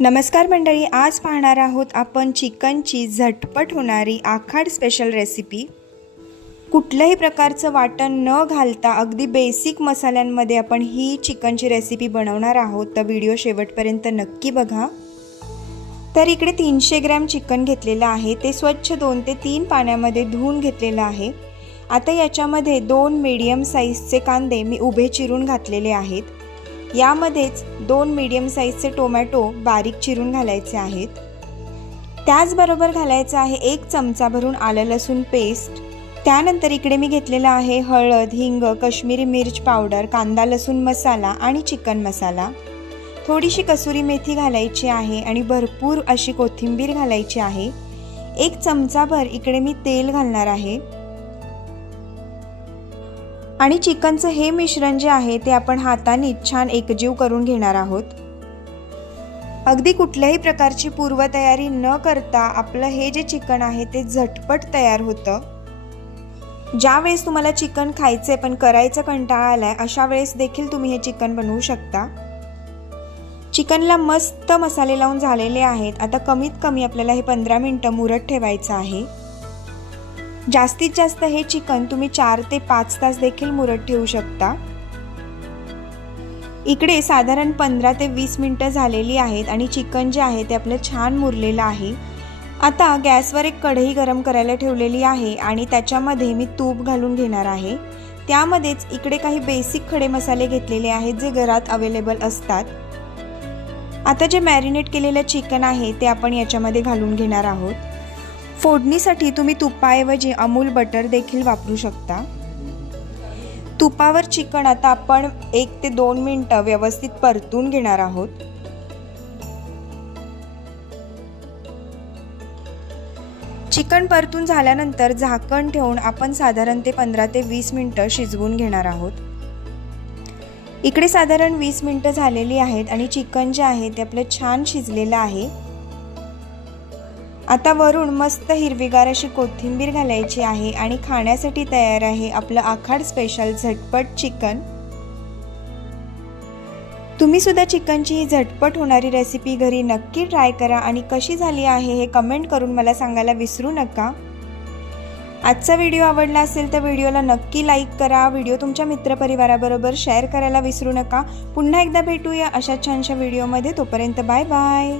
नमस्कार मंडळी आज पाहणार आहोत आपण चिकनची झटपट होणारी आखाड स्पेशल रेसिपी कुठल्याही प्रकारचं वाटण न घालता अगदी बेसिक मसाल्यांमध्ये आपण ही चिकनची रेसिपी बनवणार आहोत. तर व्हिडिओ शेवटपर्यंत नक्की बघा. तर इकडे तीनशे ग्रॅम चिकन घेतलेलं आहे. ते स्वच्छ दोन ते तीन पाण्यामध्ये धुवून घेतलेलं आहे. आता याच्यामध्ये दोन मीडियम साईजचे कांदे मी उभे चिरून घातलेले आहेत. यामध्येच दोन मीडियम साईजचे टोमॅटो बारीक चिरून घालायचे आहेत. त्याचबरोबर घालायचं आहे एक चमचा भरून आलं लसूण पेस्ट त्यानंतर इकडे मी घेतलेला आहे हळद हिंग कश्मीरी मिर्च पावडर कांदा लसूण मसाला आणि चिकन मसाला. थोडीशी कसुरी मेथी घालायची आहे आणि भरपूर अशी कोथिंबीर घालायची आहे. एक चमचाभर इकडे मी तेल घालणार आहे. आणि चिकनचं हे मिश्रण जे आहे ते आपण हाताने छान एकजीव करून घेणार आहोत. अगदी कुठल्याही प्रकारची पूर्वतयारी न करता आपलं हे जे चिकन आहे ते झटपट तयार होतं. ज्या वेळेस तुम्हाला चिकन खायचे पण करायचं कंटाळा आलाय अशा वेळेस देखील तुम्ही हे चिकन बनवू शकता. चिकनला मस्त मसाले लावून झालेले आहेत. आता कमीत कमी आपल्याला हे पंधरा मिनटं मुरत ठेवायचं आहे. जास्तीत जास्त हे चिकन तुम्ही चार ते पाच तास देखील मुरत ठेवू शकता. इकडे साधारण पंधरा ते वीस मिनटं झालेली आहेत आणि चिकन जे आहे ते आपलं छान मुरलेलं आहे. आता गॅसवर एक कढई गरम करायला ठेवलेली आहे आणि त्याच्यामध्ये मी तूप घालून घेणार आहे. त्यामध्येच इकडे काही बेसिक खडे मसाले घेतलेले आहेत जे घरात अवेलेबल असतात. आता जे मॅरिनेट केलेलं चिकन आहे ते आपण याच्यामध्ये घालून घेणार आहोत. फोडणीसाठी तुम्ही तुपाऐवजी अमूल बटर देखील वापरू शकता. तुपावर चिकन आता आपण एक ते दोन मिनटं व्यवस्थित परतून घेणार आहोत. चिकन परतून झाल्यानंतर झाकण ठेवून आपण साधारण ते पंधरा ते वीस मिनटं शिजवून घेणार आहोत. इकडे साधारण वीस मिनटं झालेली आहेत आणि चिकन जे आहे ते आपलं छान शिजलेलं आहे. आता वरून मस्त हिरवीगार अशी कोथिंबीर घालायची आहे आणि खाण्यासाठी तयार आहे आपलं आखाड स्पेशल झटपट चिकन तुम्ही सुद्धा चिकनची ही झटपट होणारी रेसिपी घरी नक्की ट्राय करा आणि कशी झाली आहे हे कमेंट करून मला सांगायला विसरू नका. आजचा व्हिडिओ आवडला असेल तर व्हिडिओला नक्की लाईक करा. व्हिडिओ तुमच्या मित्रपरिवाराबरोबर शेअर करायला विसरू नका. पुन्हा एकदा भेटूया अशा छानशा व्हिडिओमध्ये तोपर्यंत बाय बाय